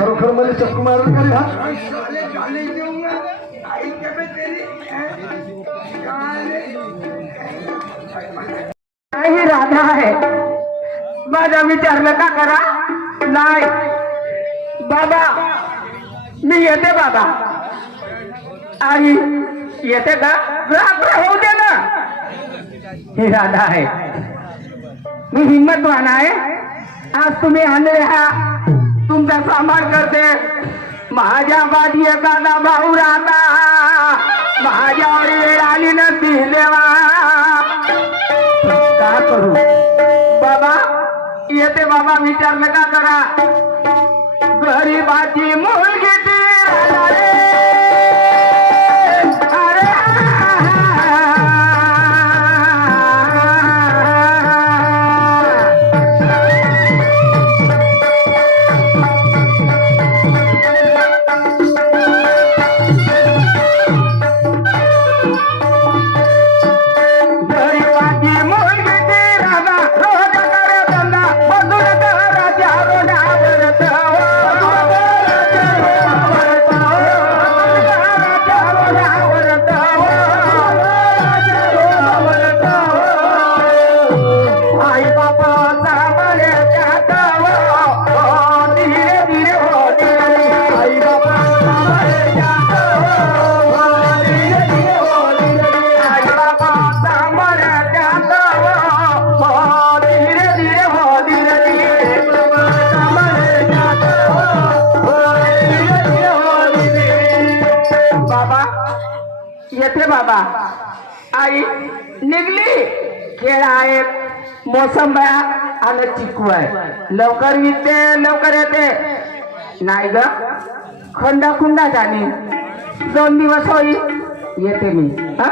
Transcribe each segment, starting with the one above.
खरोखर मला चक्कू मारलं का हा? ही राधा आहे माझा विचारलं का करा? नाही। बाबा मी येते बाबा। आई येते का होऊ दे ना। ही राधा आहे मी हिंमतवान आहे आज तुम्ही आणले हा तुमचा सांभाळ करते. माझ्या बाजी एखादा भाऊ राहता. माझ्यावर वेळ आली नसती देवा. का करू? बाबा येते बाबा विचार नका करा. गरीबाची मुलगी बाबा। आई निघली. खेळ आहे मोसंब्या आणि चिकू आहे. लवकर विकते लवकर येते. नाही ग खंडा खुंडा झाली. दोन दिवस होई येते मी. हा?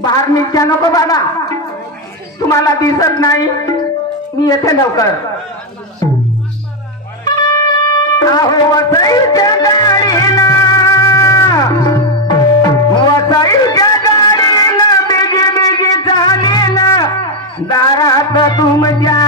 बाहेर निघच्या नको बाबा. तुम्हाला दिसत नाही. मी येते लवकर. दारात तुमच्या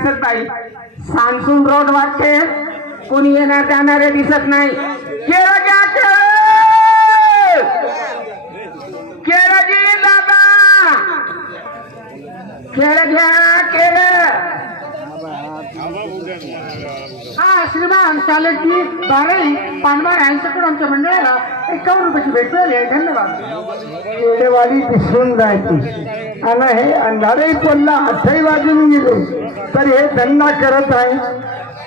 दिसत नाही. सांसून रोड वाटते. कोणी येणार जाणारे दिसत नाही. खेळ घ्या खेळ खेळ दादा! घ्या केळं हा श्रीमान की बाराई पानबार यांच्याकडून आमच्या मंडळाला एकावन्न रुपयाची भेट मिळाली धन्यवाद. येडेवाडी दिसून जायची. आणि हे अंधारही पडला आठही वाजून गेले. तर हे धंदा करत आहे.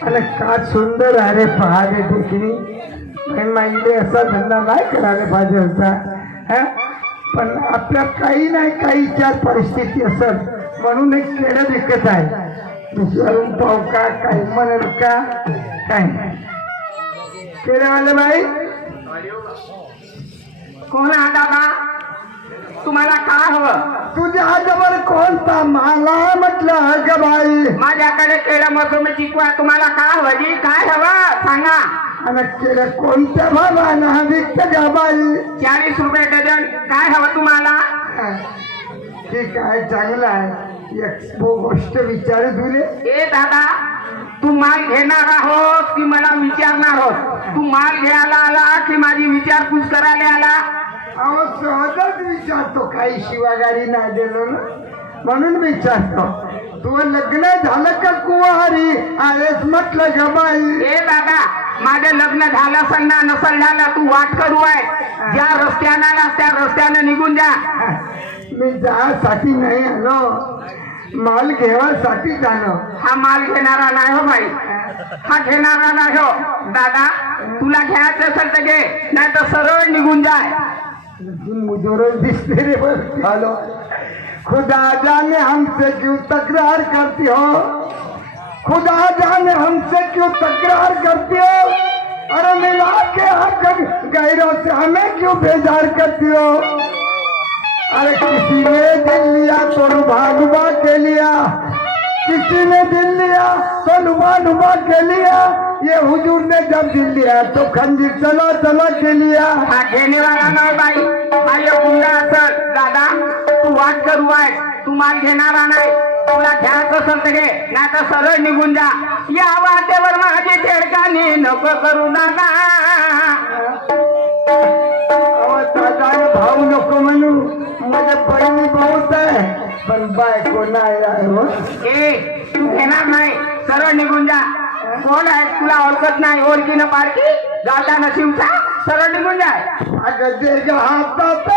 आणि का सुंदर अरे रे देखील. माहिती असा धंदा नाही करायला पाहिजे होता. पण आपल्या काही नाही काही चार परिस्थिती असत. म्हणून एक खेळ विकत आहे. विचारून पाहू का काही म्हणेल का काय? केळेवाले बाई? कोण हा दादा तुम्हाला काय हवं? तुझ्या हातावर कोणता माला म्हटलं ग बाई? माझ्याकडे केळं मोसंबी चिकू आहे तुम्हाला काय हवं? जी काय हवं? सांगा. आणि केलं कोणत्या भावानं विकत का बाई? चाळीस रुपये डझन. काय हवं तुम्हाला? ठीक आहे चांगलं आहे. एक गोष्ट विचारू तुले. ए दादा तू माल घेणार आहोत की मला विचारणार आहोत? तू माल घ्यायला आला की माझी विचारपूस करायला आला? अहो सहजच विचारतो. काही शिवागाडी नाही दिलो ना. म्हणून विचारतो. तू लग्न झालं का कुवारी? आहेस म्हटलं ग बाई. ए दादा माझं लग्न झालं असेल ना नसल झालं तू वाट करू आहे. ज्या रस्त्यानं आला त्या रस्त्यानं निघून जा. मी जासाठी नाही आलो. माल घेवासाठी झालो हा माल घेणारा नाही हो बाई. हा घेणारा नाही हो. दादा तुला घ्यायचं असेल तर घे नाही तर सरळ निघून जाय. मुझोर दिसते रे बस हेलो खुदा जाने हमसे क्यों तकरार करती हो? खुदा जाने हमसे क्यों तकरार करती हो? अरे मिला के हक गैरों से हमें क्यों बेजार करती हो? अरे किसी ने दिल लिया तो लुभा लुभा के लिया किसी ने दिल लिया तो लुभा लुभा के लिया ये हुजूर ने जब दिल लिया तो खंजीर चला चला के लिया हा घेणेवाला नाही बाई. हा एक गुंडा असल. दादा तू वाट करू आहे. तू माल घेणारा नाही. तुला घ्यायचं असेल तर घे नाही तर सरळ निघून जा. या वाटेवर माझी छेडकानी नको करू दादा पण बायको नाही हो. ए तू घेणार नाही. सरळ निघून जा. कोण आहे तुला ओळखत नाही? ओळखीनं पारखी? जाताना शिवचा सरळ निघून जा. अगं जे हातात.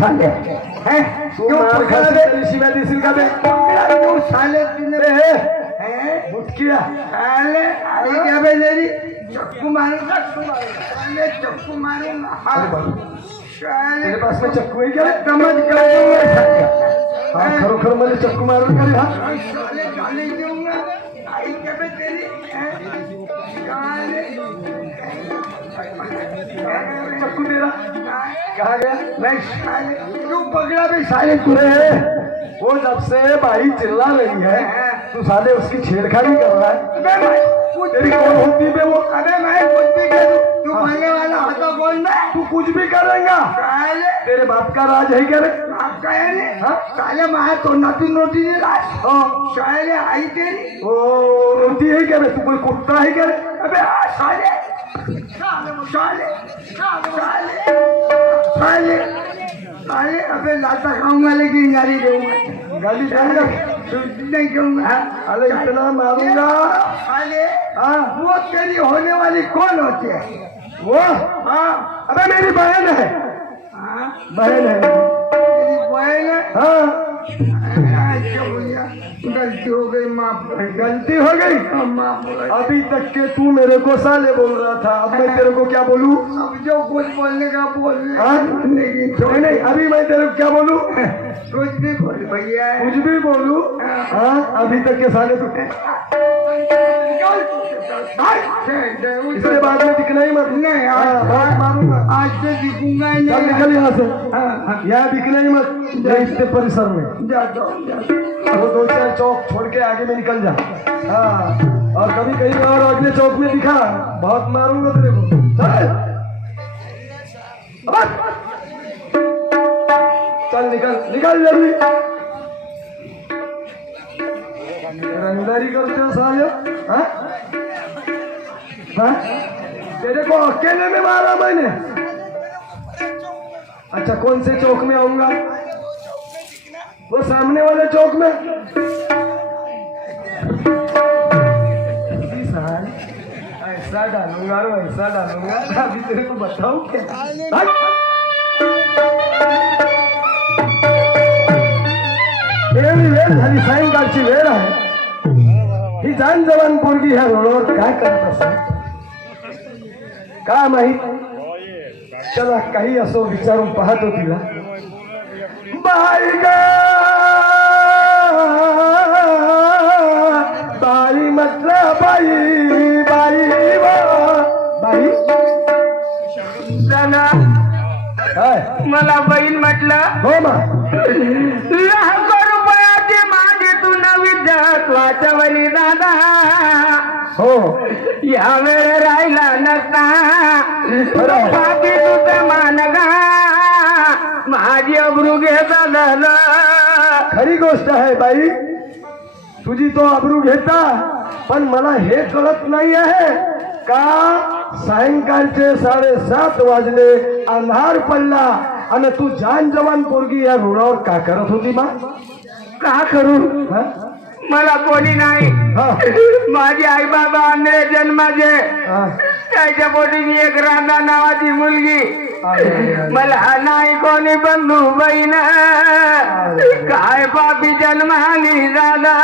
साले हैं? क्यों पकड़ा बे शिवा देसिल का बे। क्यों साले तूने बे हैं? मुटकिया। साले आई क्या बे तेरी? चक्कू मारूँगा साले चक्कू मारूँगा हाँ। तेरे पास में चक्कू है क्या? समझ कर हाँ खरोखर चक्कू रे हा साले दूँगा चक्कू तेरा कहा गया क्यों पकड़ा भी साले तू अरे वो जब से भाई चिल्ला रही है तू साले उसकी छेड़खानी कर रहा है मैं तेरी कौन होती है वो अबे मैं कुछ भी करूँ तू बोलने वाला होता कौन मैं तू कुछ भी करेगा तेरे बाप का राज है क्या रे कहे ने हाँ? साले मैं तो नती नोटी नहीं हाँ साले आई तेरी ओ रोटी है क्या रे तू कोई कुत्ता है क्या रे अबे साले साले साले साले साले अबे लाता खाऊँगा लेकिन गाली दूँगा। गाली देगा? नहीं कहूँगा अरे इतना मारूँगा। साले हाँ। वो तेरी होने वाली कौन होती है? वो? हाँ। अबे मेरी बहन है। हाँ। बहन है। तेरी बहन है? हाँ। गलती हो गई माफ़ गलती हो गई? हाँ, माफ़ अभी तक के तू मेरे को साले बोल रहा था। अब मैं तेरे को क्या बोलूँ? अब जो कुछ बोलने का बोल। हाँ? नहीं नहीं। अभी मैं तेरे को क्या बोलू? कुछ भी बोल भैया। कुछ भी बोलू? हाँ? अभी तक के साले तू इसके बाद में दिखना ही मत। नहीं, हाँ, आज- मारूँगा। आज से दिखूँगा ही नहीं निकल यहाँ से। हाँ, यहाँ दिखना ही मत। इसके परिसर में। हूँ हूँ। वो दो चार चौक छोड़ के आगे में निकल जा। हाँ और कभी कहीं और अगले चौक में दिखा। बहुत मारूँगा तेरे को। चल। निकल निकल जल्दी। रंगदारी करते हो साले। हाँ? हाँ? तेरे को अकेले में मारा मैंने। अच्छा कौन से चौक में आऊंगा? वो सामने वाले चौक में। ऐसा डालूंगा रो ऐसा डालूंगा। अभी तेरे को बताऊं क्या? वेळ झाली सायंकाळची वेळ आहे ही। जाण जवान पोरगी ह्या रोडवर काय करत असेल काय माहीत चला काही असो विचारून पाहतो तिला. बाई बाई म्हटलं बाई बाई बाई. काय? मला बहीण म्हटलं हो मा. लाखो रुपयाची माझी तू नवी वाचवली दादा हो. या वेळ राहिला नसता. बाकी तुझं मानगा माझी अब्रू घेता झालं खरी गोष्ट आहे बाई. तुझी तो अब्रू घेता पण मला हे कळत नाही आहे का सायंकाळचे साडेसात वाजले अंधार पडला आणि तू जान जवान पोरगी या रोडावर का करत होती मा का करू? हा? मला कोणी नाही हा. माझी आई बाबा आणले जन्माचे. त्याच्या पोटी एक राधा नावाची मुलगी. मला नाही कोणी बंधू बहीण काय पापी जन्माली दादा